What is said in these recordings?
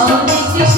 Oh,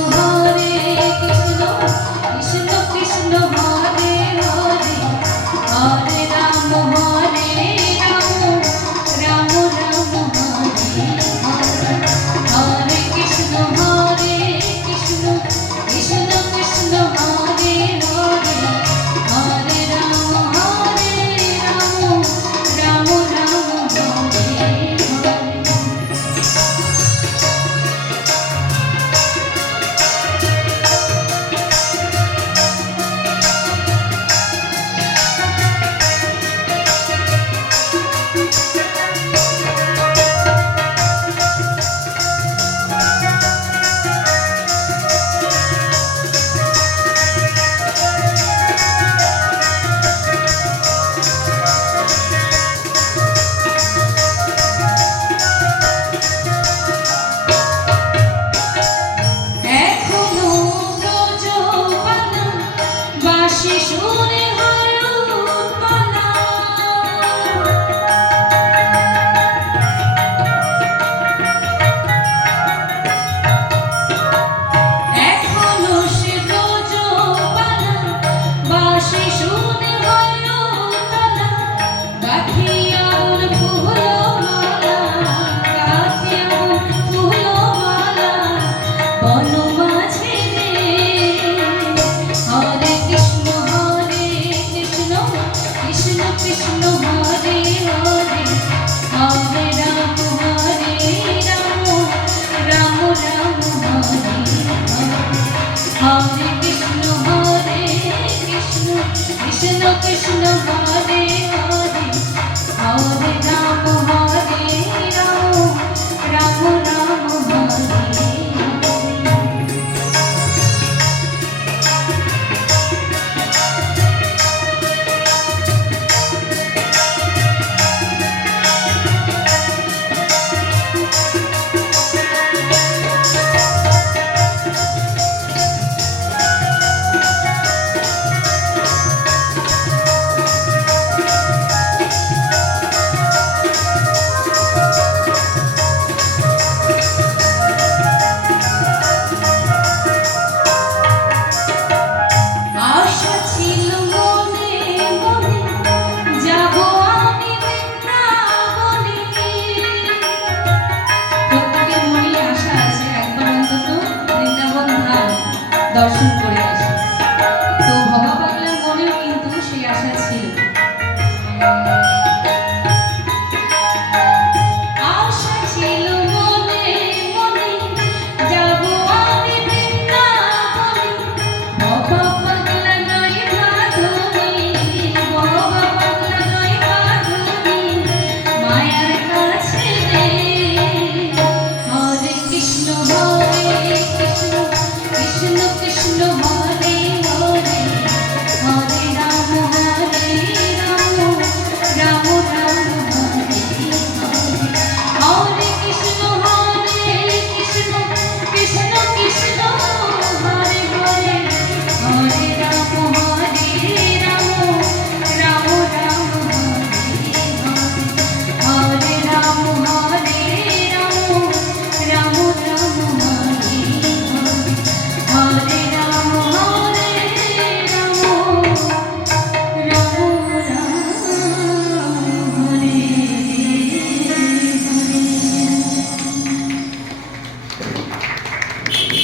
দর্শন করে আসি।